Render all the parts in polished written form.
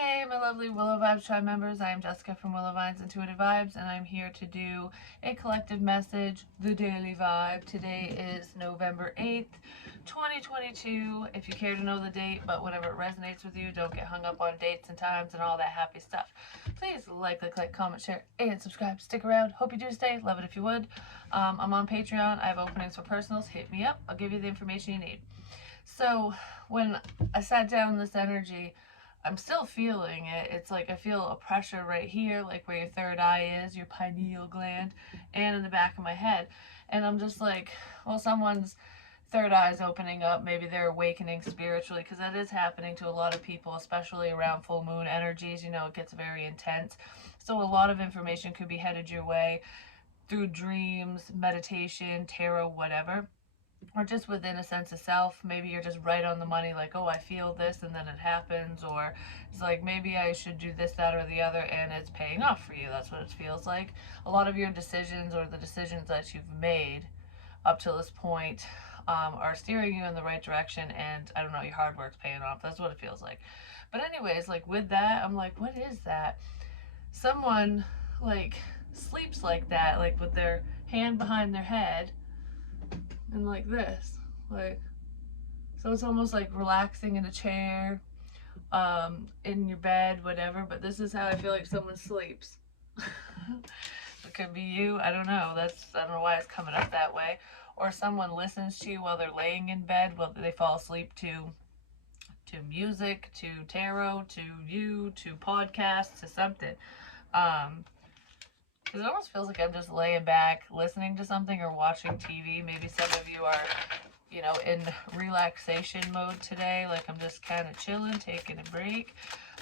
Hey, my lovely Willow Vibes Tribe members. I am Jessica from Willow Vines Intuitive Vibes, and I'm here to do a collective message, the Daily Vibe. Today is November 8th, 2022. If you care to know the date, but whenever it resonates with you, don't get hung up on dates and times and all that happy stuff. Please like, click, comment, share, and subscribe. Stick around. Hope you do stay. Love it if you would. I'm on Patreon. I have openings for personals. Hit me up. I'll give you the information you need. So, when I sat down in this energy, I'm still feeling it. It's like I feel a pressure right here, like where your third eye is, your pineal gland, and in the back of my head. And I'm just like, well, someone's third eye is opening up. Maybe they're awakening spiritually, because that is happening to a lot of people, especially around full moon energies. You know, it gets very intense. So a lot of information could be headed your way through dreams, meditation, tarot, whatever, or just within a sense of self. Maybe you're just right on the money, like, oh, I feel this, and then it happens. Or it's like, maybe I should do this, that, or the other, and it's paying off for you. That's what it feels like. A lot of your decisions, or the decisions that you've made up to this point, are steering you in the right direction, and I don't know, your hard work's paying off. That's what it feels like. But anyways, like with that, I'm like, what is that? Someone like sleeps like that, like with their hand behind their head and like this, like, so it's almost like relaxing in a chair, in your bed, whatever. But this is how I feel like someone sleeps. It could be you. I don't know. I don't know why it's coming up that way. Or someone listens to you while they're laying in bed, while they fall asleep to music, to tarot, to you, to podcasts, to something. Um, because it almost feels like I'm just laying back, listening to something or watching TV. Maybe some of you are, in relaxation mode today. Like, I'm just kind of chilling, taking a break.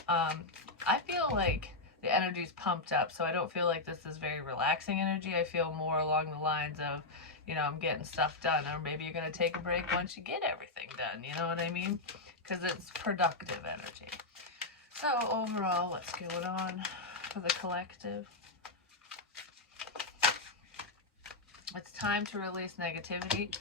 I feel like the energy's pumped up, so I don't feel like this is very relaxing energy. I feel more along the lines of, I'm getting stuff done, or maybe you're going to take a break once you get everything done. You know what I mean? Because it's productive energy. So overall, what's going on for the collective? It's time to release negativity,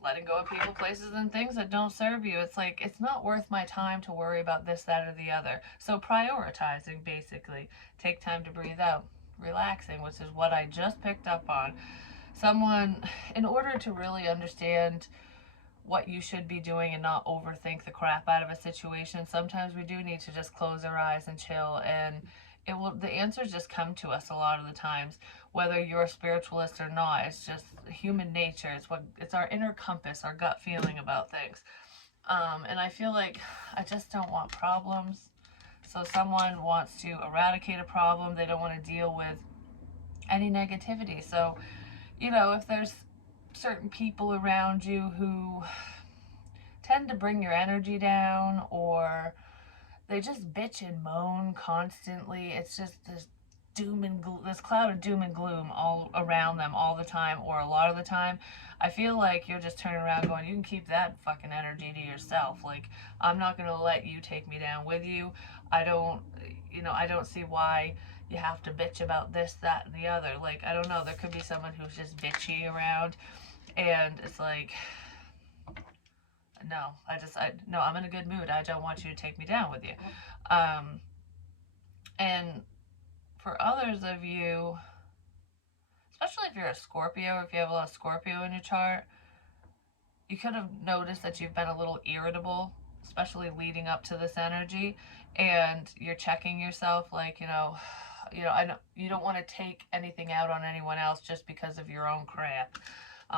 letting go of people, places, and things that don't serve you. It's like, it's not worth my time to worry about this, that, or the other. So prioritizing, basically. Take time to breathe out. Relaxing, which is what I just picked up on. Someone, in order to really understand what you should be doing and not overthink the crap out of a situation, sometimes we do need to just close our eyes and chill, and the answers just come to us a lot of the times, whether you're a spiritualist or not. It's just human nature. It's our inner compass, our gut feeling about things. And I feel like I just don't want problems. So someone wants to eradicate a problem. They don't want to deal with any negativity. So, if there's certain people around you who tend to bring your energy down, or they just bitch and moan constantly, it's just this cloud of doom and gloom all around them all the time, or a lot of the time. I feel like you're just turning around going, you can keep that fucking energy to yourself. Like, I'm not going to let you take me down with you. I don't, I don't see why you have to bitch about this, that, and the other. Like, I don't know, there could be someone who's just bitchy around, and it's like, no, no, I'm in a good mood. I don't want you to take me down with you. Um, and for others of you, especially if you're a Scorpio, or if you have a lot of Scorpio in your chart, you could have noticed that you've been a little irritable, especially leading up to this energy, and you're checking yourself, like, you don't want to take anything out on anyone else just because of your own crap,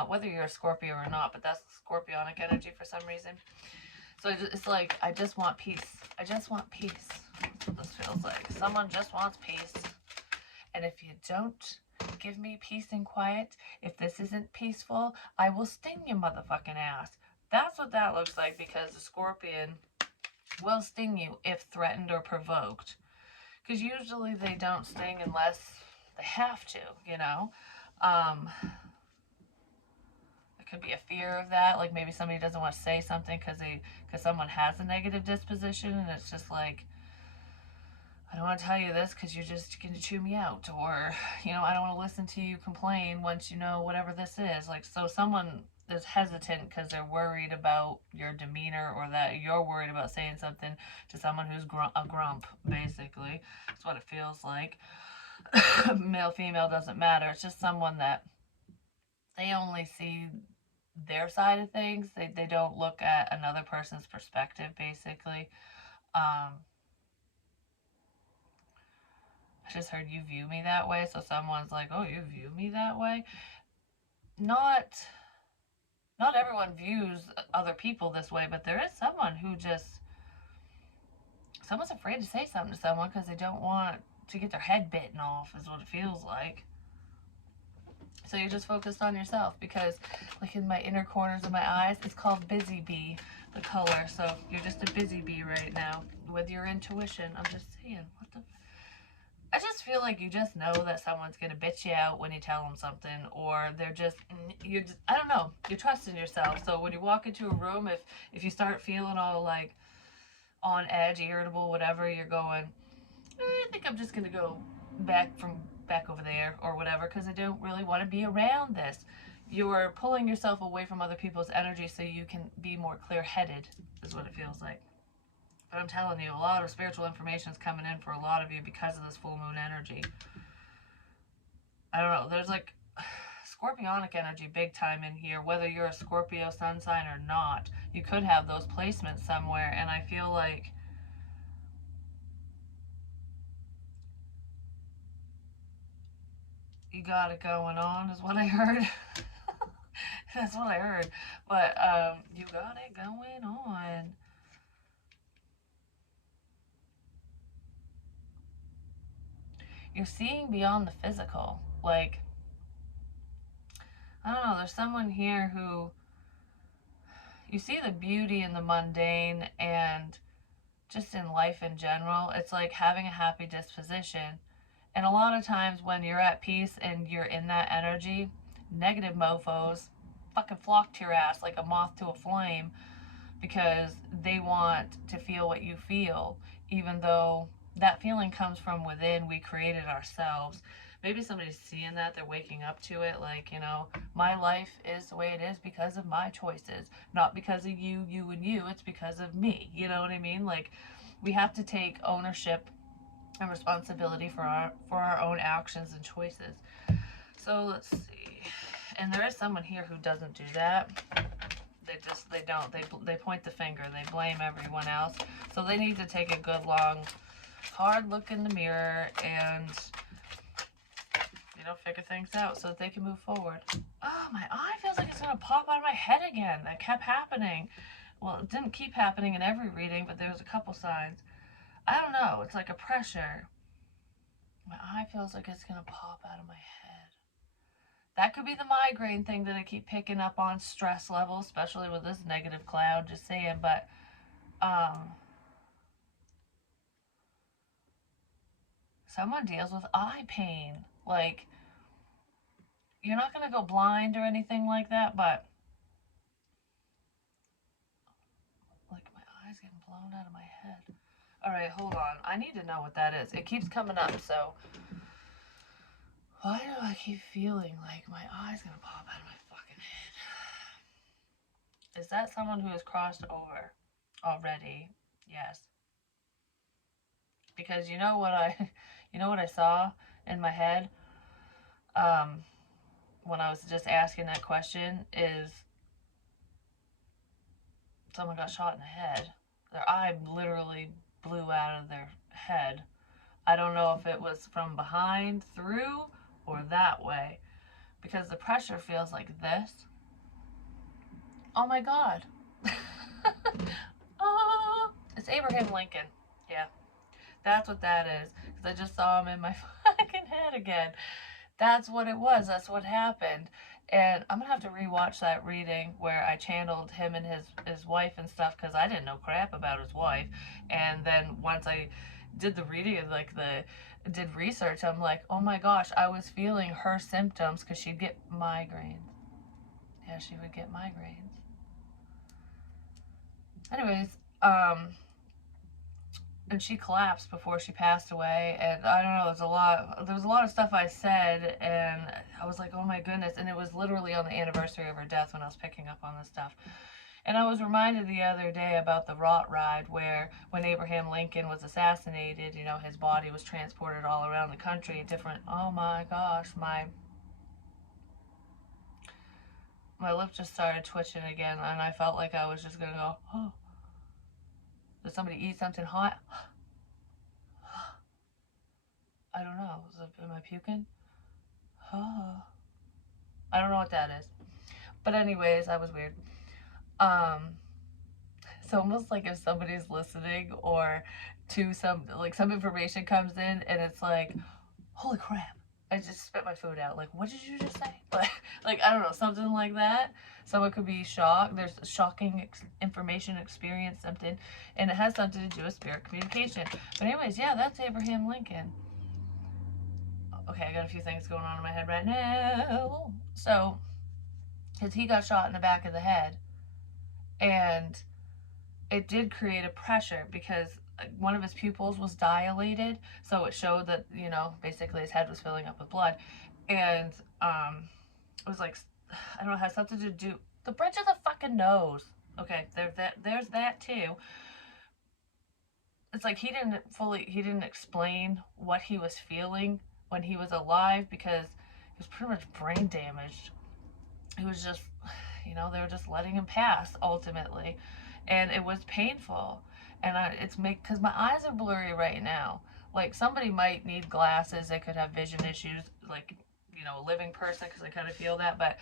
whether you're a Scorpio or not. But that's Scorpionic energy for some reason. So it's like, I just want peace. I just want peace. That's what this feels like. Someone just wants peace. And if you don't give me peace and quiet, if this isn't peaceful, I will sting your motherfucking ass. That's what that looks like, because the Scorpion will sting you if threatened or provoked. Because usually they don't sting unless they have to, It could be a fear of that. Like, maybe somebody doesn't want to say something because someone has a negative disposition, and it's just like, I don't want to tell you this because you're just going to chew me out. Or, I don't want to listen to you complain once you know whatever this is. Like, so someone is hesitant because they're worried about your demeanor, or that you're worried about saying something to someone who's a grump, basically. That's what it feels like. Male, female, doesn't matter. It's just someone that they only see their side of things. They don't look at another person's perspective, basically. Um, I just heard you view me that way. So someone's like, oh, you view me that way? Not not everyone views other people this way, but there is someone who just, someone's afraid to say something to someone because they don't want to get their head bitten off, is what it feels like. So you're just focused on yourself, because like in my inner corners of my eyes, it's called busy bee, the color. So you're just a busy bee right now with your intuition. I'm just saying, what the, I just feel like you just know that someone's gonna bitch you out when you tell them something, or they're just, I don't know, you're trusting yourself. So when you walk into a room, if you start feeling all like on edge, irritable, whatever, you're going, I think I'm just gonna go back over there or whatever, because I don't really want to be around this. You're pulling yourself away from other people's energy so you can be more clear-headed, is what it feels like. But I'm telling you, a lot of spiritual information is coming in for a lot of you because of this full moon energy. I don't know, there's like scorpionic energy big time in here, whether you're a Scorpio sun sign or not. You could have those placements somewhere, and I feel like you got it going on, is what I heard. That's what I heard. But you got it going on. You're seeing beyond the physical. Like, I don't know, there's someone here who, you see the beauty in the mundane and just in life in general. It's like having a happy disposition. And a lot of times when you're at peace and you're in that energy, negative mofos fucking flock to your ass like a moth to a flame, because they want to feel what you feel, even though that feeling comes from within. We created ourselves. Maybe somebody's seeing that, they're waking up to it, like, my life is the way it is because of my choices, not because of you, and you. It's because of me. You know what I mean? Like, we have to take ownership and responsibility for our own actions and choices. So let's see. And there is someone here who doesn't do that. They point the finger, they blame everyone else. So they need to take a good long hard look in the mirror and figure things out so that they can move forward. Oh, my eye feels like it's gonna pop out of my head again. That kept happening. Well, it didn't keep happening in every reading, but there was a couple signs. I don't know, it's like a pressure. My eye feels like it's gonna pop out of my head. That could be the migraine thing that I keep picking up on, stress levels, especially with this negative cloud, just saying. But someone deals with eye pain. Like, you're not going to go blind or anything like that, but like, my eye's getting blown out of my head. All right, hold on. I need to know what that is. It keeps coming up, so why do I keep feeling like my eye's going to pop out of my fucking head? Is that someone who has crossed over already? Yes. Because you know what I saw in my head when I was just asking that question is someone got shot in the head. Their eye literally blew out of their head. I don't know if it was from behind, through, or that way, because the pressure feels like this. Oh my God. Oh, it's Abraham Lincoln. Yeah, that's what that is. Because I just saw him in my fucking head again. That's what it was. That's what happened. And I'm gonna have to rewatch that reading where I channeled him and his wife and stuff, because I didn't know crap about his wife. And then once I did the reading and did research, I'm like, oh my gosh, I was feeling her symptoms, because she'd get migraines. Yeah, she would get migraines. Anyways, and she collapsed before she passed away. And I don't know, there was a lot of stuff I said, and I was like, oh my goodness. And it was literally on the anniversary of her death when I was picking up on this stuff. And I was reminded the other day about the Rot Ride, where when Abraham Lincoln was assassinated, you know, his body was transported all around the country in different, oh my gosh, my lip just started twitching again, and I felt like I was just gonna go, oh, did somebody eat something hot? I don't know. Am I puking? Oh, I don't know what that is. But anyways, that was weird. Um, it's almost like if somebody's listening or to some information comes in and it's like, holy crap, I just spit my food out. Like, what did you just say? Like I don't know, something like that. Someone could be shocked. There's shocking information, experience, something, and it has something to do with spirit communication. But anyways, yeah, that's Abraham Lincoln. Okay, I got a few things going on in my head right now. So, because he got shot in the back of the head, and it did create a pressure because one of his pupils was dilated, so it showed that, you know, basically his head was filling up with blood. And it was like, I don't know, it has something to do the bridge of the fucking nose. Okay, there's that too. It's like he didn't explain what he was feeling when he was alive, because he was pretty much brain damaged. He was just, you know, they were just letting him pass ultimately, and it was painful. And it's because my eyes are blurry right now. Like, somebody might need glasses, they could have vision issues, like, you know, a living person, because I kind of feel that. But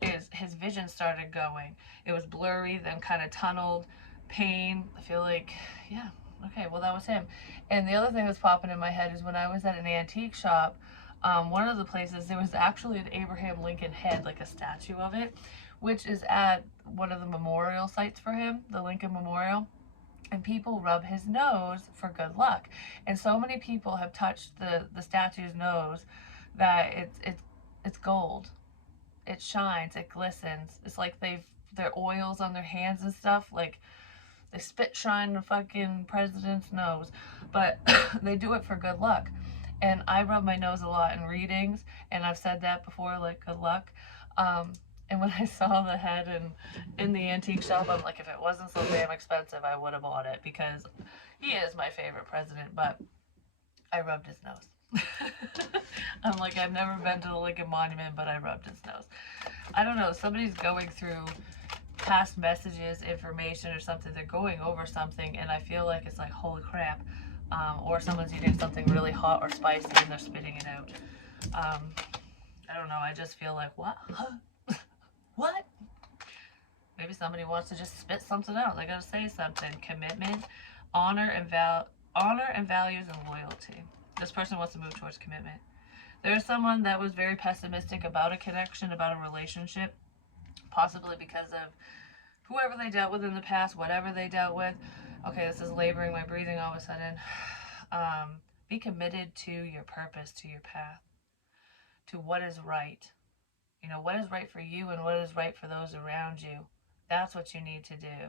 his vision started going. It was blurry, then kind of tunneled, pain. I feel like, yeah, okay, well, that was him. And the other thing that's popping in my head is when I was at an antique shop, one of the places, there was actually an Abraham Lincoln head, like a statue of it, which is at one of the memorial sites for him, the Lincoln Memorial. And people rub his nose for good luck. And so many people have touched the statue's nose that it's gold. It shines, it glistens. It's like their oils on their hands and stuff, like they spit shine the fucking president's nose. But they do it for good luck. And I rub my nose a lot in readings, and I've said that before, like good luck. Um, and when I saw the head in the antique shop, I'm like, if it wasn't so damn expensive, I would have bought it, because he is my favorite president. But I rubbed his nose. I'm like, I've never been to the Lincoln Monument, but I rubbed his nose. I don't know, somebody's going through past messages, information, or something. They're going over something, and I feel like it's like, holy crap. Or someone's eating something really hot or spicy and they're spitting it out. I don't know, I just feel like, what? Huh? What? Maybe somebody wants to just spit something out. They gotta say something. Commitment, honor and values and loyalty. This person wants to move towards commitment. There's someone that was very pessimistic about a connection, about a relationship, possibly because of whoever they dealt with in the past, whatever they dealt with. Okay, this is laboring my breathing all of a sudden. Be committed to your purpose, to your path, to what is right. You know, what is right for you and what is right for those around you. That's what you need to do.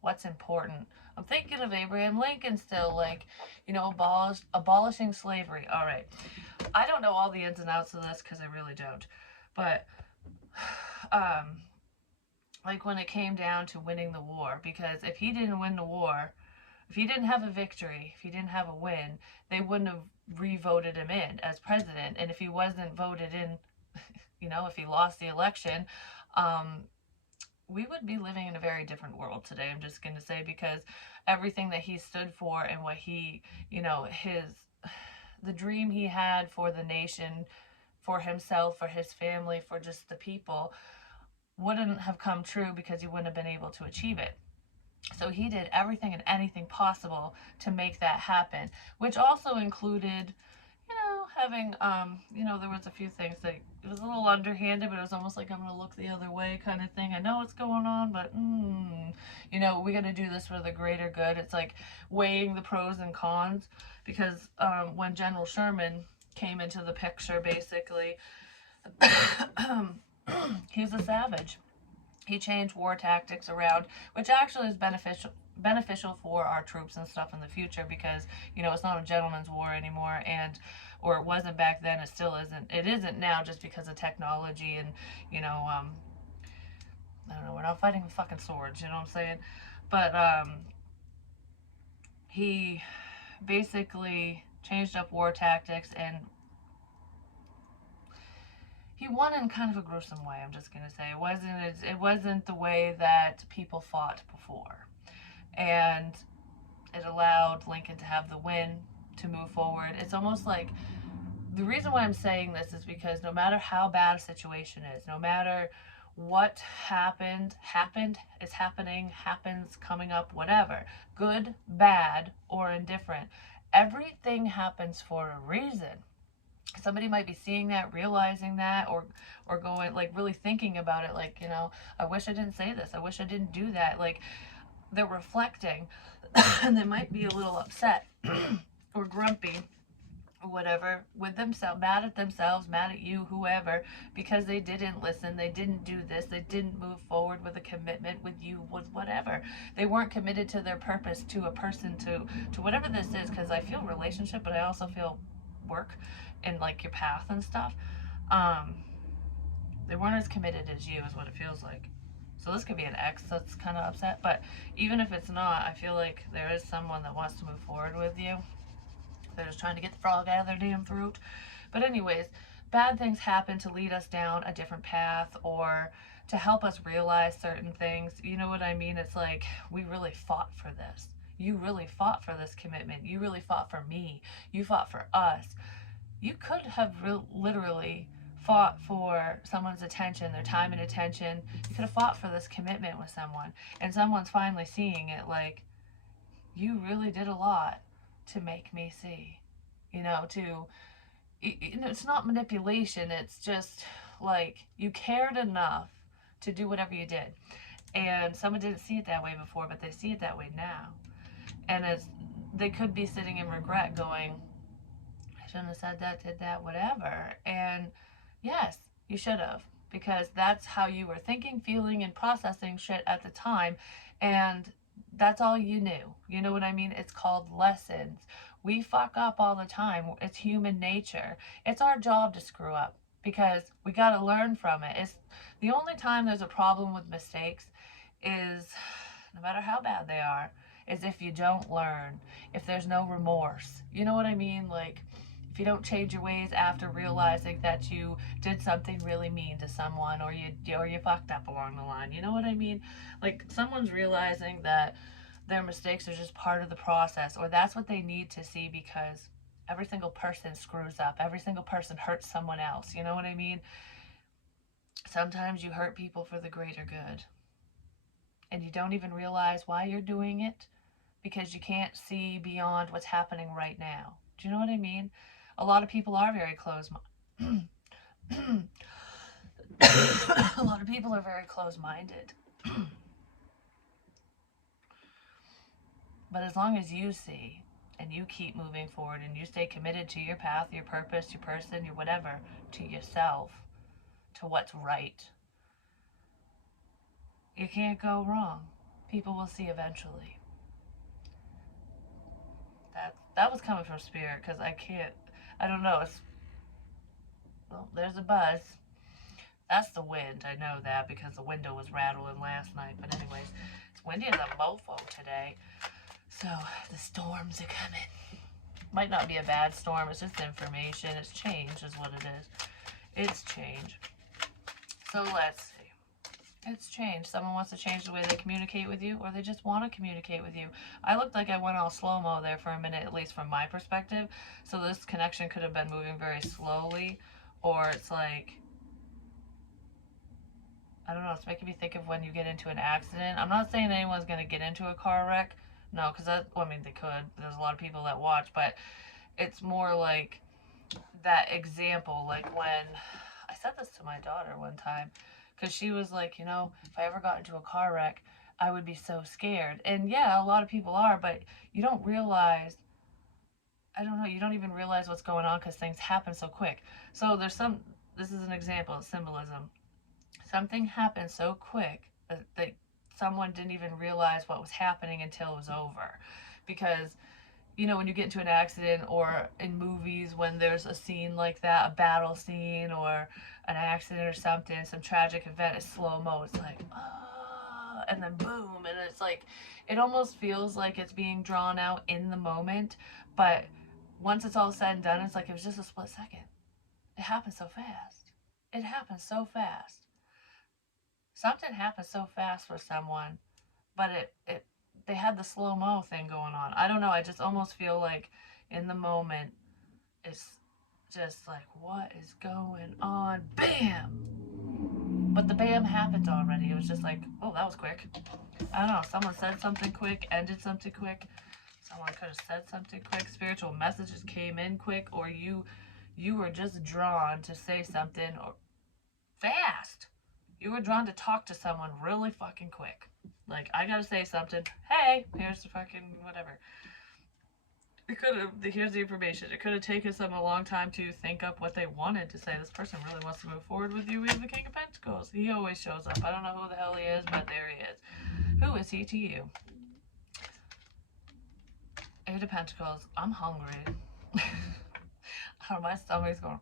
What's important? I'm thinking of Abraham Lincoln still, like, you know, abolishing slavery. All right. I don't know all the ins and outs of this because I really don't. But, like when it came down to winning the war, because if he didn't win the war, if he didn't have a victory, if he didn't have a win, they wouldn't have re-voted him in as president. And if he wasn't voted in, you know, if he lost the election, we would be living in a very different world today. I'm just going to say, because everything that he stood for and what he, you know, the dream he had for the nation, for himself, for his family, for just the people, wouldn't have come true because he wouldn't have been able to achieve it. So he did everything and anything possible to make that happen, which also included, you know, having, you know, there was a few things that it was a little underhanded, but it was almost like, I'm going to look the other way kind of thing. I know what's going on, but, you know, we got to do this for the greater good. It's like weighing the pros and cons, because when General Sherman came into the picture, basically, he was a savage. He changed war tactics around, which actually is beneficial for our troops and stuff in the future, because it's not a gentleman's war anymore. And or it wasn't back then, it still isn't now, just because of technology. And you know I don't know, we're not fighting with fucking swords, you know what I'm saying? But he basically changed up war tactics, and he won in kind of a gruesome way. I'm just gonna say it wasn't the way that people fought before, and it allowed Lincoln to have the win, to move forward. It's almost like, the reason why I'm saying this is because no matter how bad a situation is, no matter what is happening, happens, coming up, whatever, good, bad, or indifferent, everything happens for a reason. Somebody might be seeing that, realizing that, or going, like, really thinking about it, like, I wish I didn't say this, I wish I didn't do that. Like, they're reflecting and they might be a little upset or grumpy or whatever with themselves, mad at themselves, mad at you, whoever, because they didn't listen, they didn't do this, they didn't move forward with a commitment with you, with whatever. They weren't committed to their purpose, to a person, to whatever this is, because I feel relationship, but I also feel work and like your path and stuff. Um, they weren't as committed as you, is what it feels like. So this could be an ex that's kind of upset, but even if it's not, I feel like there is someone that wants to move forward with you. They're just trying to get the frog out of their damn throat. But anyways, bad things happen to lead us down a different path, or to help us realize certain things. You know what I mean? It's like, we really fought for this. You really fought for this commitment. You really fought for me. You fought for us. You could have literally fought for someone's attention, their time and attention. You could have fought for this commitment with someone, and someone's finally seeing it, like, you really did a lot to make me see. To it's not manipulation, it's just like, you cared enough to do whatever you did. And someone didn't see it that way before, but they see it that way now. And they could be sitting in regret, going, I shouldn't have said that, did that, whatever. And yes, you should have, because that's how you were thinking, feeling, and processing shit at the time. And that's all you knew. You know what I mean? It's called lessons. We fuck up all the time. It's human nature. It's our job to screw up, because we got to learn from it. It's the only time there's a problem with mistakes is, no matter how bad they are, is if you don't learn, if there's no remorse. You know what I mean? Like, if you don't change your ways after realizing that you did something really mean to someone, or you fucked up along the line. You know what I mean? Like, someone's realizing that their mistakes are just part of the process, or that's what they need to see, because every single person screws up. Every single person hurts someone else. You know what I mean? Sometimes you hurt people for the greater good, and you don't even realize why you're doing it, because you can't see beyond what's happening right now. Do you know what I mean? A lot of people are very close. A lot of people are very close-minded. But as long as you see, and you keep moving forward, and you stay committed to your path, your purpose, your person, your whatever, to yourself, to what's right, you can't go wrong. People will see eventually. That was coming from spirit, because I can't. I don't know. It's, well, there's a buzz. That's the wind. I know that because the window was rattling last night. But anyways, it's windy as a mofo today. So the storms are coming. Might not be a bad storm. It's just information. It's change is what it is. It's change. So let's see. It's change. Someone wants to change the way they communicate with you, or they just want to communicate with you. I looked like I went all slow-mo there for a minute, at least from my perspective. So this connection could have been moving very slowly, or it's like, I don't know, it's making me think of when you get into an accident. I'm not saying anyone's going to get into a car wreck. No, because well, I mean, they could. There's a lot of people that watch, but it's more like that example. Like, when I said this to my daughter one time, because she was like, if I ever got into a car wreck, I would be so scared. And yeah, a lot of people are, but you don't realize, I don't know, you don't even realize what's going on, because things happen so quick. So this is an example of symbolism. Something happens so quick that someone didn't even realize what was happening until it was over. Because, you know, when you get into an accident, or in movies when there's a scene like that, a battle scene or an accident or something, some tragic event, it's slow-mo. It's like, ah, and then boom, and it's like, it almost feels like it's being drawn out in the moment, but once it's all said and done, it's like it was just a split second. It happened so fast. It happened so fast. Something happened so fast for someone, but it they had the slow mo thing going on. I don't know. I just almost feel like in the moment, it's just like, what is going on? Bam! But the bam happened already. It was just like, oh, that was quick. I don't know. Someone said something quick, ended something quick. Someone could have said something quick. Spiritual messages came in quick, or you were just drawn to say something or fast. You were drawn to talk to someone really fucking quick. Like, I gotta say something. Hey, here's the fucking whatever. It could have, here's the information. It could have taken someone a long time to think up what they wanted to say. This person really wants to move forward with you. We have the King of Pentacles. He always shows up. I don't know who the hell he is, but there he is. Who is he to you? Eight of Pentacles. I'm hungry. My stomach's going.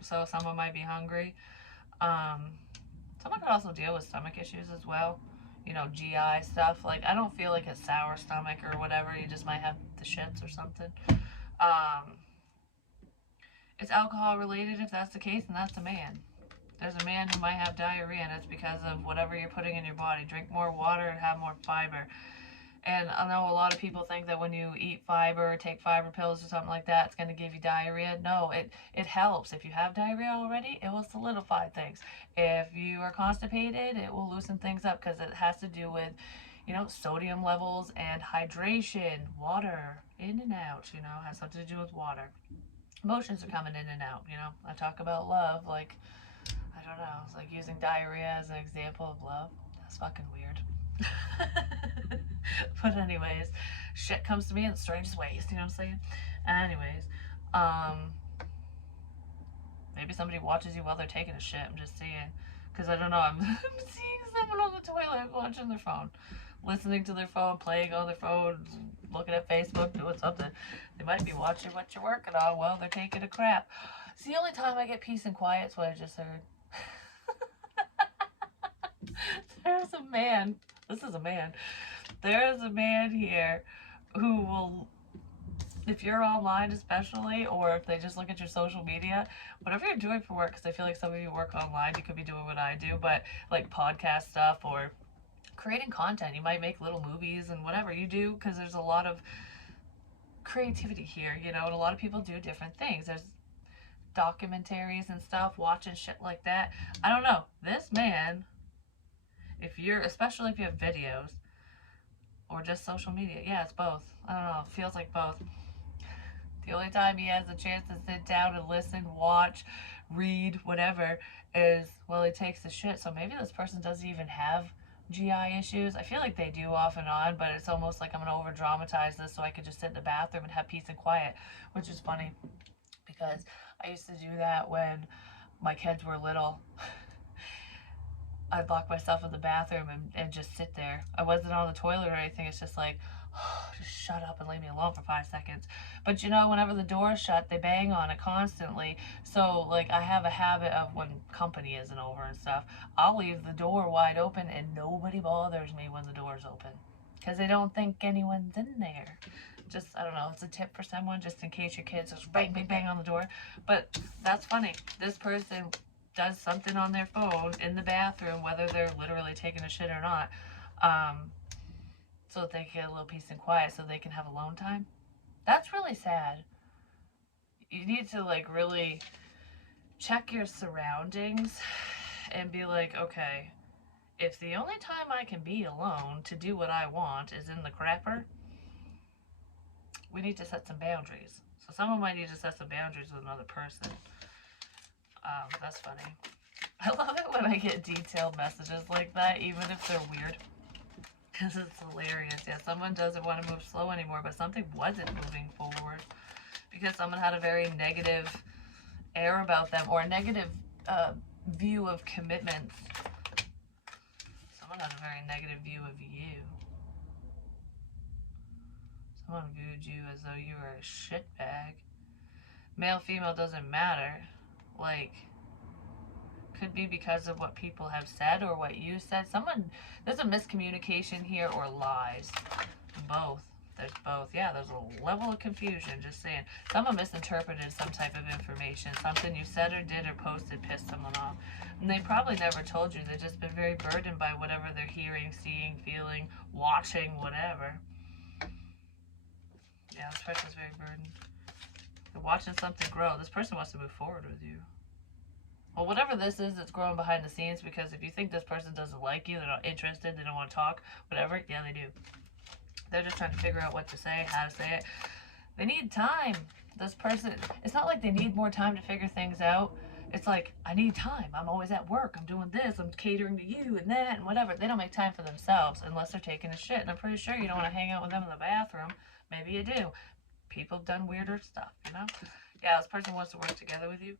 So someone might be hungry. Someone could also deal with stomach issues as well. You know, GI stuff. Like, I don't feel like it's sour stomach or whatever. You just might have the shits or something. It's alcohol related if that's the case, and that's a man. There's a man who might have diarrhea, and it's because of whatever you're putting in your body. Drink more water and have more fiber. And I know a lot of people think that when you eat fiber, take fiber pills or something like that, it's going to give you diarrhea. No, it helps. If you have diarrhea already, it will solidify things. If you are constipated, it will loosen things up, because it has to do with, you know, sodium levels and hydration. Water in and out, you know, has something to do with water. Emotions are coming in and out, you know. I talk about love, like, I don't know, it's like using diarrhea as an example of love. That's fucking weird. But anyways, shit comes to me in the strangest ways, you know what I'm saying? Anyways, maybe somebody watches you while they're taking a shit. I'm just saying, because I don't know, I'm seeing someone on the toilet watching their phone, listening to their phone, playing on their phone, looking at Facebook, doing something. They might be watching what you're working on while they're taking a crap. It's the only time I get peace and quiet is what I just heard. There's a man. This is a man. There's a man here who will, if you're online especially, or if they just look at your social media, whatever you're doing for work, because I feel like some of you work online, you could be doing what I do, but like podcast stuff or creating content. You might make little movies and whatever you do, because there's a lot of creativity here, you know, and a lot of people do different things. There's documentaries and stuff, watching shit like that. I don't know. This man, if you're, especially if you have videos or just social media, yeah, it's both. I don't know. It feels like both. The only time he has a chance to sit down and listen, watch, read, whatever, is while he takes the shit. So maybe this person doesn't even have GI issues. I feel like they do off and on, but it's almost like I'm going to over dramatize this so I could just sit in the bathroom and have peace and quiet, which is funny because I used to do that when my kids were little. I'd lock myself in the bathroom and just sit there. I wasn't on the toilet or anything. It's just like, just shut up and leave me alone for 5 seconds. But you know, whenever the door is shut, they bang on it constantly. So like, I have a habit of when company isn't over and stuff, I'll leave the door wide open and nobody bothers me when the door's open, because they don't think anyone's in there. Just, I don't know, it's a tip for someone, just in case your kids just bang, bang, bang on the door. But that's funny. This person does something on their phone in the bathroom, whether they're literally taking a shit or not, so that they can get a little peace and quiet so they can have alone time. That's really sad. You need to like really check your surroundings and be like, okay, if the only time I can be alone to do what I want is in the crapper, we need to set some boundaries. So someone might need to set some boundaries with another person. That's funny. I love it when I get detailed messages like that, even if they're weird, because it's hilarious. Yeah, someone doesn't want to move slow anymore, but something wasn't moving forward because someone had a very negative air about them, or a negative view of commitments. had a very negative view of you. Someone viewed you as though you were a shitbag. Male, female doesn't matter. Like, could be because of what people have said or what you said. There's a miscommunication here or lies. Both. There's both. Yeah, there's a level of confusion, just saying. Someone misinterpreted some type of information. Something you said or did or posted pissed someone off. And they probably never told you. They've just been very burdened by whatever they're hearing, seeing, feeling, watching, whatever. Yeah, this person's very burdened. They're watching something grow. This person wants to move forward with you. Well, whatever this is, it's growing behind the scenes, because if you think this person doesn't like you, they're not interested, they don't want to talk, whatever, yeah, they do. They're just trying to figure out what to say, how to say it. They need time. This person, it's not like they need more time to figure things out. It's like, I need time. I'm always at work. I'm doing this. I'm catering to you and that and whatever. They don't make time for themselves unless they're taking a shit. And I'm pretty sure you don't want to hang out with them in the bathroom. Maybe you do. People have done weirder stuff, you know? Yeah, this person wants to work together with you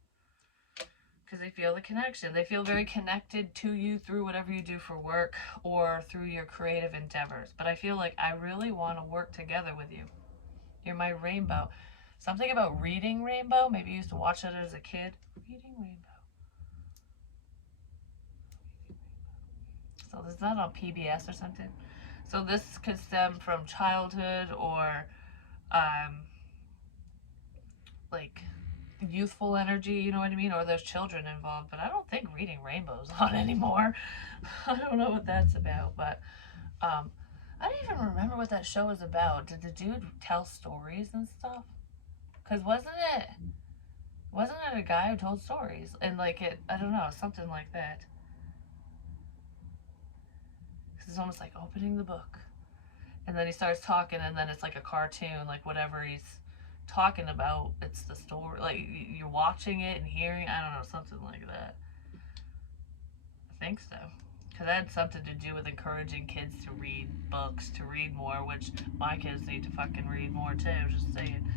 because they feel the connection. They feel very connected to you through whatever you do for work or through your creative endeavors. But I feel like I really want to work together with you. You're my rainbow. Something about reading rainbow. Maybe you used to watch it as a kid. Reading rainbow. So is that on PBS or something? So this could stem from childhood or like youthful energy, you know what I mean? Or there's children involved, but I don't think reading rainbows on anymore. I don't know what that's about, but I don't even remember what that show was about. Did the dude tell stories and stuff? Because wasn't it a guy who told stories? And like I don't know, something like that. Because it's almost like opening the book. And then he starts talking, and then it's like a cartoon, like whatever he's talking about, it's the story. Like you're watching it and hearing, I don't know, something like that. I think so. Because that had something to do with encouraging kids to read books, to read more, which my kids need to fucking read more too, just saying.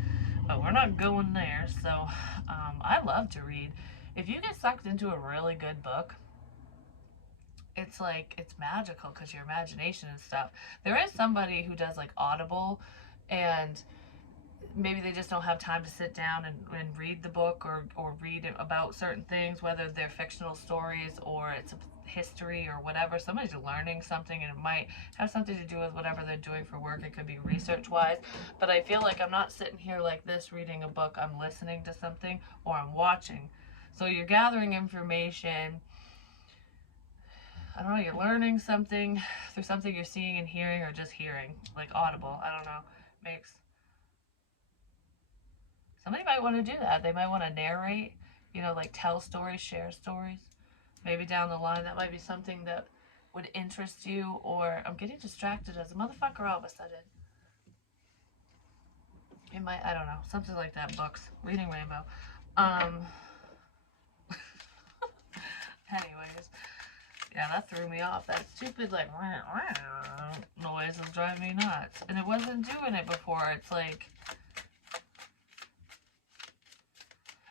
But we're not going there, so I love to read. If you get sucked into a really good book, it's like, it's magical because your imagination and stuff. There is somebody who does like Audible, and maybe they just don't have time to sit down and read the book or read about certain things, whether they're fictional stories or it's a history or whatever. Somebody's learning something, and it might have something to do with whatever they're doing for work. It could be research wise, but I feel like I'm not sitting here like this reading a book. I'm listening to something or I'm watching. So you're gathering information. I don't know, you're learning something through something you're seeing and hearing, or just hearing, like Audible. I don't know. Somebody might want to do that. They might want to narrate, you know, like tell stories, share stories. Maybe down the line that might be something that would interest you. Or I'm getting distracted as a motherfucker all of a sudden. It might, I don't know, something like that. Books, reading rainbow. Anyways, yeah, that threw me off. That stupid like noise was driving me nuts, and it wasn't doing it before. It's like,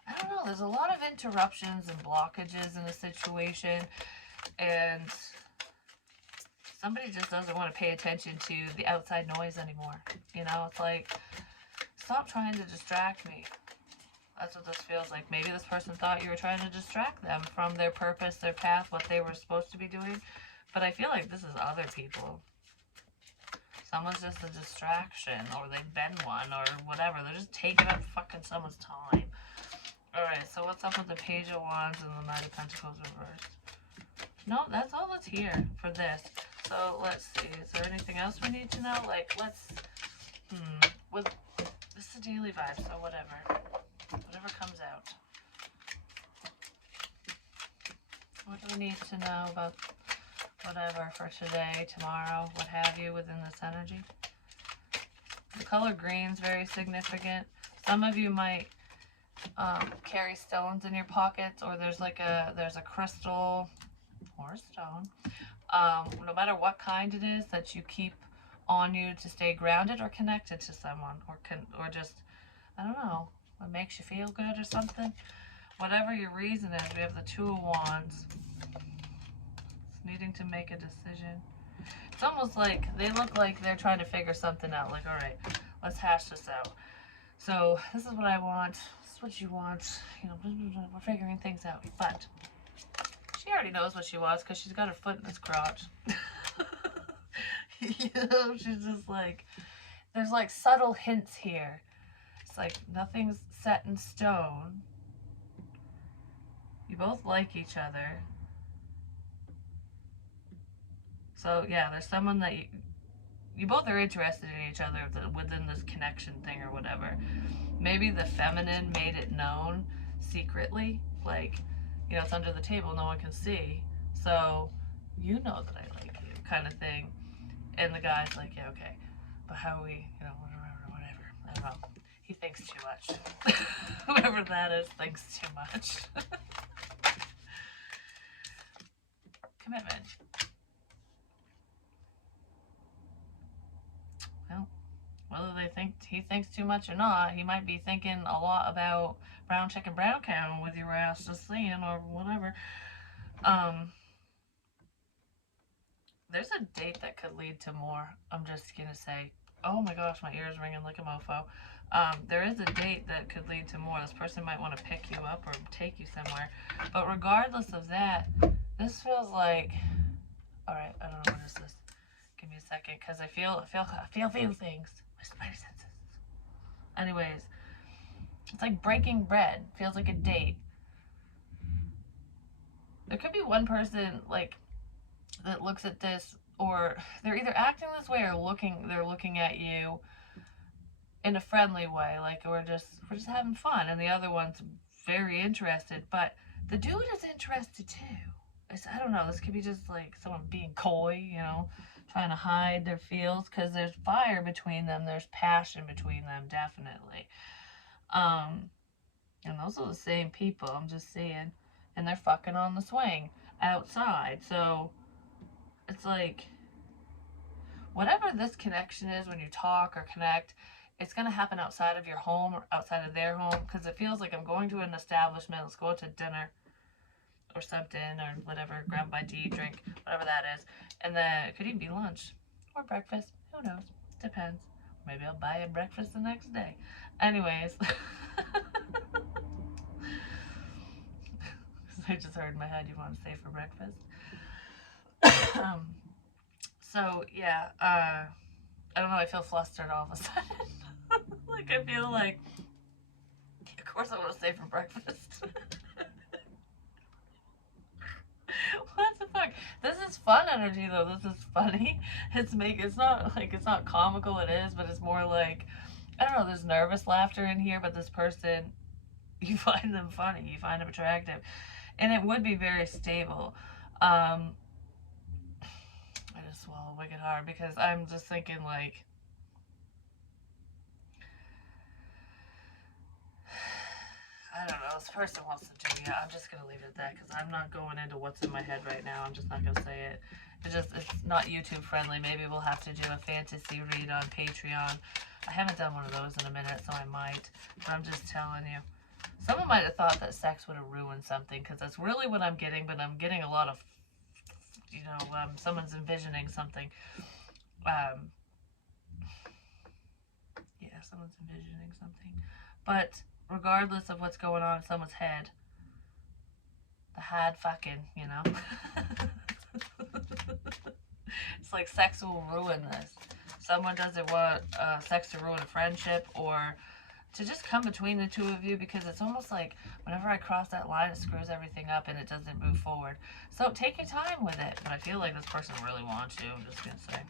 I don't know, there's a lot of interruptions and blockages in the situation, and somebody just doesn't want to pay attention to the outside noise anymore. You know, it's like, stop trying to distract me. That's what this feels like. Maybe this person thought you were trying to distract them from their purpose, their path, what they were supposed to be doing. But I feel like this is other people. Someone's just a distraction, or they've been one, or whatever. They're just taking up fucking someone's time. Alright, so what's up with the Page of Wands and the Knight of Pentacles reversed? No, that's all that's here for this. So let's see. Is there anything else we need to know? Like, let's, this is a daily vibe, so whatever. Whatever comes out. What do we need to know about whatever for today, tomorrow, what have you within this energy? The color green is very significant. Some of you might carry stones in your pockets, or there's a crystal or a stone, no matter what kind it is, that you keep on you to stay grounded or connected to someone, or just, I don't know, what makes you feel good or something. Whatever your reason is, we have the Two of Wands. needing to make a decision. It's almost like they look like they're trying to figure something out. Like, all right, let's hash this out. So this is what I want. This is what you want. You know, we're figuring things out. But she already knows what she wants because she's got her foot in his crotch. You know, she's just like, there's like subtle hints here. It's like nothing's set in stone. You both like each other. So yeah, there's someone that you both are interested in each other within this connection thing or whatever. Maybe the feminine made it known secretly, like, you know, it's under the table, no one can see. So you know that I like you, kind of thing. And the guy's like, yeah, okay, but how we, you know, whatever. I don't know. He thinks too much. Whoever that is thinks too much. Commitment. Well, whether he thinks too much or not, he might be thinking a lot about brown chicken, brown cow with your ass just saying or whatever. There's a date that could lead to more. I'm just gonna say, oh my gosh, my ear's ringing like a mofo. There is a date that could lead to more. This person might want to pick you up or take you somewhere. But regardless of that, this feels like, all right, I don't know, what is this? Give me a second, because I feel things. My spidey senses. Anyways, it's like breaking bread. Feels like a date. There could be one person like that looks at this, or they're either acting this way or they're looking at you in a friendly way, like we're just having fun, and the other one's very interested, but the dude is interested too. I don't know, this could be just like someone being coy, you know, trying to hide their feels, because there's fire between them, there's passion between them, definitely. And those are the same people, I'm just saying, and they're fucking on the swing outside. So it's like, whatever this connection is, when you talk or connect, it's going to happen outside of your home or outside of their home, because it feels like I'm going to an establishment, let's go to dinner or something or whatever, grab my tea, drink, whatever that is, and then it could even be lunch or breakfast, who knows, depends. Maybe I'll buy a breakfast the next day. Anyways. I just heard in my head, you want to say for breakfast. So yeah, I don't know, I feel flustered all of a sudden. Like, I feel like, of course I want to stay for breakfast. What the fuck? This is fun energy though. This is funny. It's not like, it's not comical, it is, but it's more like, I don't know, there's nervous laughter in here, but this person, you find them funny, you find them attractive. And it would be very stable. I just swallow wicked hard because I'm just thinking like, I don't know, this person wants to do, yeah, I'm just going to leave it at that because I'm not going into what's in my head right now. I'm just not going to say it. It's not YouTube friendly. Maybe we'll have to do a fantasy read on Patreon. I haven't done one of those in a minute, so I might. But I'm just telling you. Someone might have thought that sex would have ruined something, because that's really what I'm getting, but I'm getting a lot of, you know, someone's envisioning something. Yeah, someone's envisioning something. But regardless of what's going on in someone's head, the head fucking, you know. It's like sex will ruin this. Someone doesn't want sex to ruin a friendship, or to just come between the two of you, because it's almost like whenever I cross that line, it screws everything up and it doesn't move forward. So take your time with it. But I feel like this person really wants you. I'm just going to say.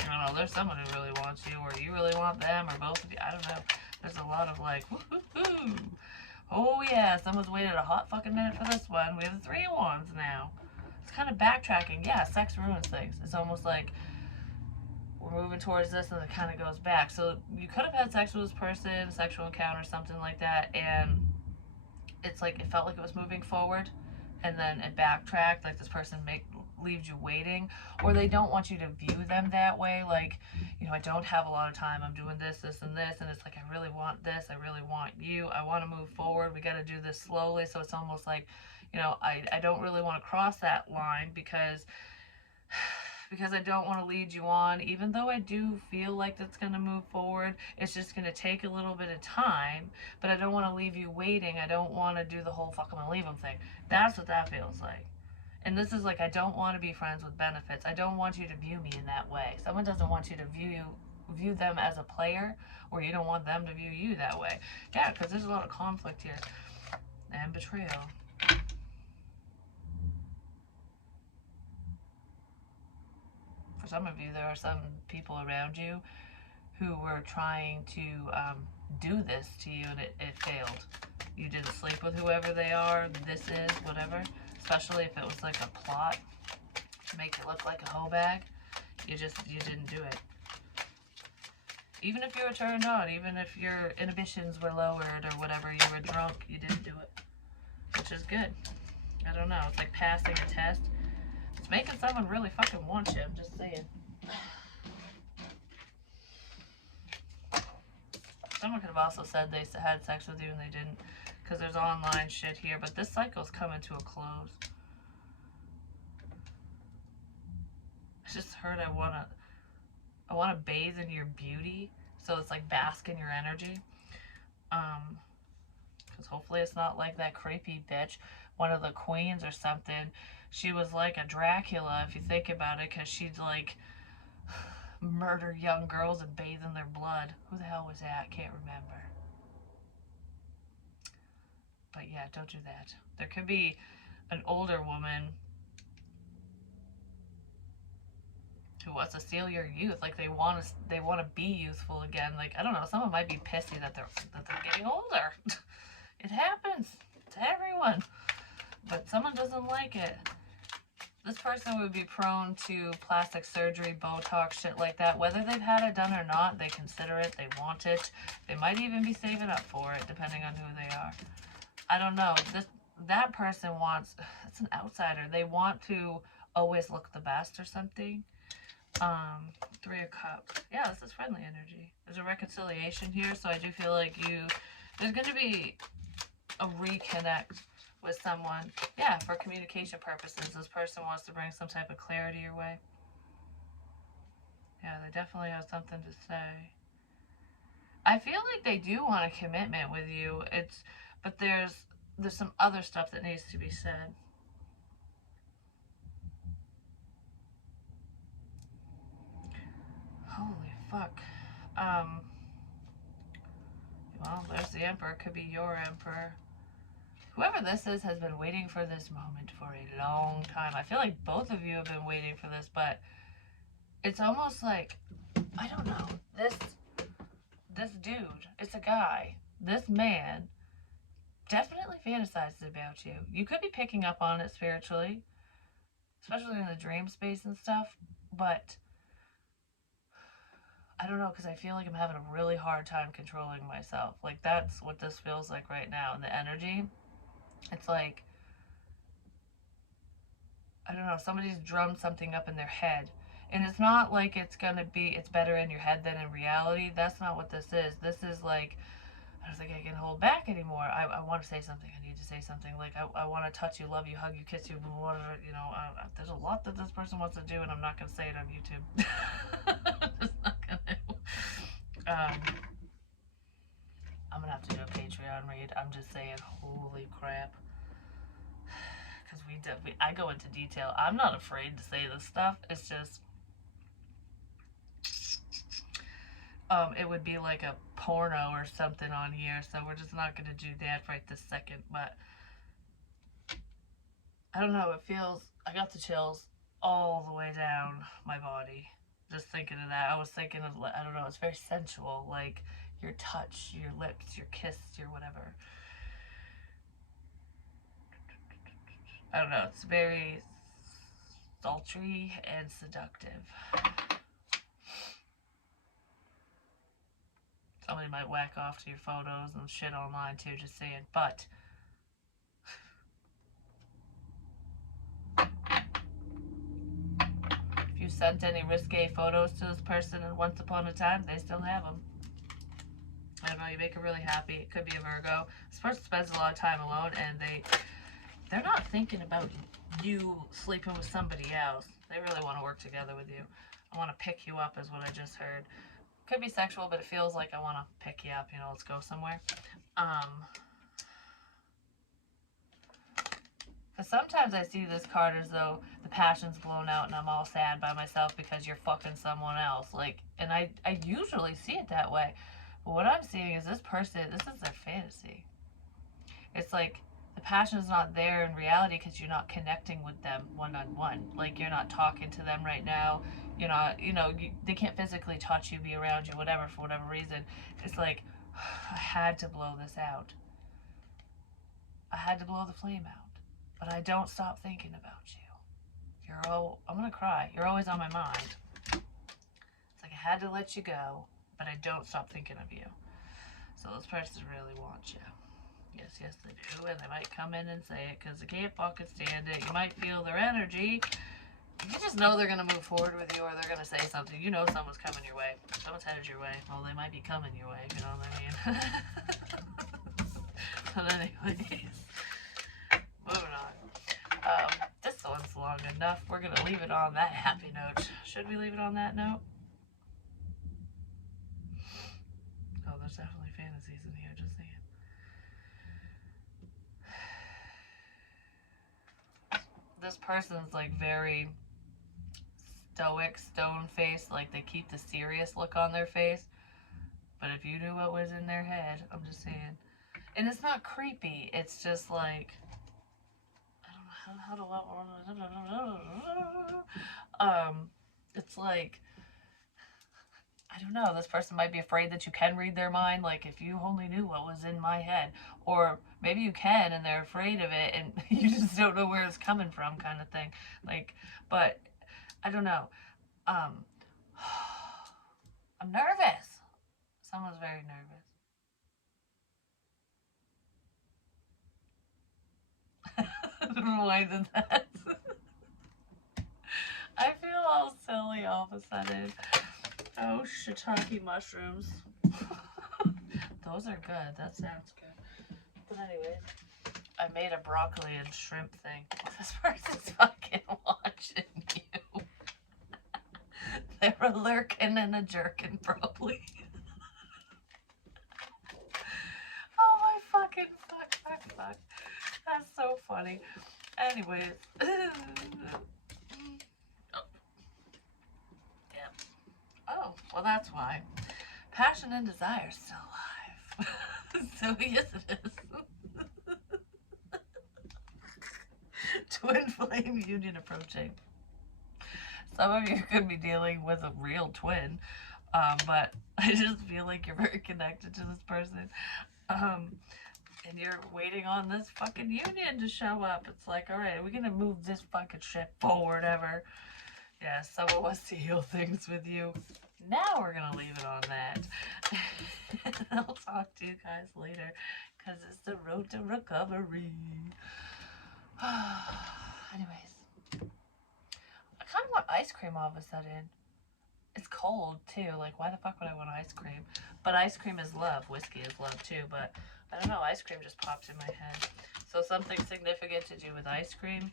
I don't know. There's someone who really wants you, or you really want them, or both of you. I don't know. There's a lot of like, woo-hoo-hoo. Oh yeah, someone's waited a hot fucking minute for this one. We have the 3 of Wands now. It's kind of backtracking. Yeah, sex ruins things. It's almost like we're moving towards this and it kind of goes back. So you could have had sex with this person, sexual encounter, something like that, and it's like it felt like it was moving forward, and then it backtracked, like this person leaves you waiting, or they don't want you to view them that way, like, you know, I don't have a lot of time, I'm doing this, this, and this, and it's like, I really want this, I really want you, I want to move forward, we got to do this slowly. So it's almost like, you know, I don't really want to cross that line, because because I don't want to lead you on, even though I do feel like that's going to move forward. It's just going to take a little bit of time, but I don't want to leave you waiting. I don't want to do the whole fuck I'm gonna leave them thing. That's what that feels like. And this is like, I don't want to be friends with benefits. I don't want you to view me in that way. Someone doesn't want you to view them as a player, or you don't want them to view you that way. Yeah, because there's a lot of conflict here. And betrayal. For some of you, there are some people around you who were trying to do this to you, and it failed. You didn't sleep with whoever they are, this is, whatever. Especially if it was like a plot to make it look like a hoe bag. You didn't do it. Even if you were turned on, even if your inhibitions were lowered or whatever, you were drunk, you didn't do it. Which is good. I don't know, it's like passing a test. It's making someone really fucking want you, I'm just saying. Someone could have also said they had sex with you and they didn't, because there's online shit here, but this cycle's coming to a close. I just heard I wanna bathe in your beauty, so it's like bask in your energy. Because hopefully it's not like that creepy bitch, one of the queens or something. She was like a Dracula, if you think about it, because she'd like murder young girls and bathe in their blood. Who the hell was that? Can't remember. But yeah, don't do that. There could be an older woman who wants to steal your youth. Like they want to be youthful again. Like, I don't know, someone might be pissy that they're getting older. It happens to everyone. But someone doesn't like it. This person would be prone to plastic surgery, Botox, shit like that. Whether they've had it done or not, they consider it, they want it. They might even be saving up for it, depending on who they are. I don't know. That person wants, it's an outsider. They want to always look the best or something. 3 of Cups. Yeah, this is friendly energy. There's a reconciliation here, so I do feel like there's going to be a reconnect with someone. Yeah, for communication purposes. This person wants to bring some type of clarity your way. Yeah, they definitely have something to say. I feel like they do want a commitment with you. But there's some other stuff that needs to be said. Holy fuck. Well, there's the Emperor. Could be your Emperor. Whoever this is has been waiting for this moment for a long time. I feel like both of you have been waiting for this, but it's almost like, I don't know, this dude, it's a guy, this man definitely fantasizes about you. You could be picking up on it spiritually, especially in the dream space and stuff, but I don't know, because I feel like I'm having a really hard time controlling myself. Like, that's what this feels like right now in the energy. It's like, I don't know, somebody's drummed something up in their head. And it's not like it's better in your head than in reality. That's not what this is. This is like, I don't think I can hold back anymore. I want to say something. I need to say something. Like, I want to touch you, love you, hug you, kiss you, whatever. You know, there's a lot that this person wants to do, and I'm not going to say it on YouTube. I'm just not going to. I'm going to have to do a Patreon read. I'm just saying, holy crap. Because I go into detail. I'm not afraid to say this stuff. It's just, it would be like a porno or something on here, so we're just not going to do that right this second. But I don't know, I got the chills all the way down my body just thinking of that. I was thinking of, I don't know, it's very sensual, like your touch, your lips, your kiss, your whatever. I don't know, it's very sultry and seductive. Somebody might whack off to your photos and shit online too, just saying. But if you sent any risque photos to this person and once upon a time, they still have them. I don't know, you make her really happy. It could be a Virgo. This person spends a lot of time alone, and they're not thinking about you sleeping with somebody else. They really want to work together with you. I want to pick you up, is what I just heard. Could be sexual, but it feels like I want to pick you up. You know, let's go somewhere. Because sometimes I see this card as though the passion's blown out and I'm all sad by myself because you're fucking someone else. Like, and I usually see it that way. But what I'm seeing is this person, this is their fantasy. It's like the passion is not there in reality because you're not connecting with them one on one. Like, you're not talking to them right now. You're not, they can't physically touch you, be around you, whatever, for whatever reason. It's like, I had to blow this out. I had to blow the flame out. But I don't stop thinking about you. I'm gonna cry. You're always on my mind. It's like I had to let you go, but I don't stop thinking of you. So this person really wants you. Yes, yes, they do. And they might come in and say it because they can't fucking stand it. You might feel their energy. You just know they're gonna move forward with you, or they're gonna say something. You know someone's coming your way. Someone's headed your way. Well, they might be coming your way. You know what I mean? But anyways, moving on. This one's long enough. We're gonna leave it on that happy note. Should we leave it on that note? Oh, there's definitely fantasies in here. Just saying. This person's like very stoic, stone faced, like they keep the serious look on their face. But if you knew what was in their head, I'm just saying. And it's not creepy, it's just like, I don't know how to, it's like, I don't know, this person might be afraid that you can read their mind, like if you only knew what was in my head. Or maybe you can and they're afraid of it and you just don't know where it's coming from, kind of thing. Like, but I don't know. Um, I'm nervous. Someone's very nervous. I don't know why I did that. I feel all silly all of a sudden. Oh, shiitake mushrooms. Those are good. That sounds good. But anyways, I made a broccoli and shrimp thing. This person's fucking watching you. They're a lurking and a jerking, probably. Oh my fucking fuck. That's so funny. Anyways. Damn. Oh, well that's why. Passion and desire still alive. So yes it is. Twin flame union approaching. Some of you could be dealing with a real twin, but I just feel like you're very connected to this person. And you're waiting on this fucking union to show up. It's like, all right, are we gonna move this fucking shit forward ever? Yeah, someone wants to heal things with you. Now we're gonna leave it on that. I'll talk to you guys later, because it's the road to recovery. Anyways, I kind of want ice cream all of a sudden. It's cold too. Like, why the fuck would I want ice cream? But ice cream is love. Whiskey is love too. But I don't know. Ice cream just popped in my head. So something significant to do with ice cream.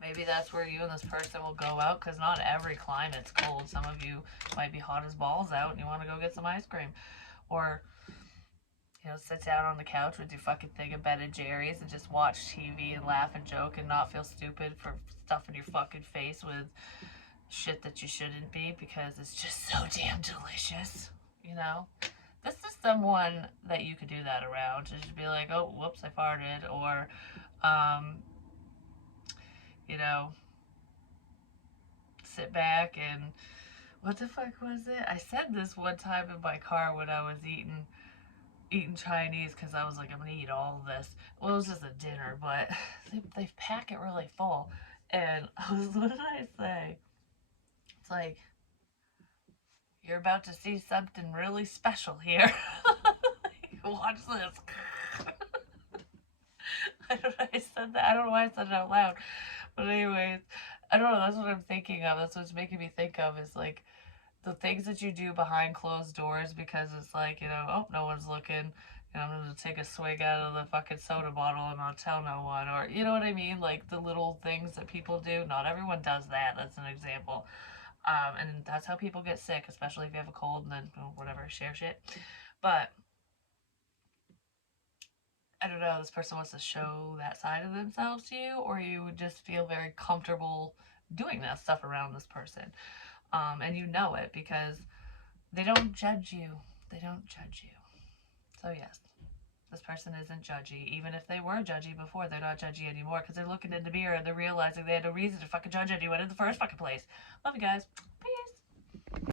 Maybe that's where you and this person will go out, because not every climate's cold. Some of you might be hot as balls out and you want to go get some ice cream. Or, sit down on the couch with your fucking thing of Ben and Jerry's and just watch TV and laugh and joke and not feel stupid for stuffing your fucking face with shit that you shouldn't be, because it's just so damn delicious. This is someone that you could do that around. To just be like, oh, whoops, I farted. Or, sit back and, what the fuck was it? I said this one time in my car when I was eating Chinese, because I was like, I'm gonna eat all of this. Well, it was just a dinner, but they pack it really full. And what did I say? It's like, you're about to see something really special here. Watch this. I don't know, I said that. I don't know why I said it out loud. But anyways, I don't know, that's what I'm thinking of. That's what's making me think of, is like the things that you do behind closed doors, because it's like, oh, no one's looking. and I'm gonna take a swig out of the fucking soda bottle and not tell no one, or you know what I mean? Like the little things that people do. Not everyone does that. That's an example. And that's how people get sick, especially if you have a cold and then whatever, share shit. But I don't know, this person wants to show that side of themselves to you, or you would just feel very comfortable doing that stuff around this person. And you know it because they don't judge you. They don't judge you. So, yes, this person isn't judgy. Even if they were judgy before, they're not judgy anymore because they're looking in the mirror and they're realizing they had no reason to fucking judge anyone in the first fucking place. Love you guys. Peace.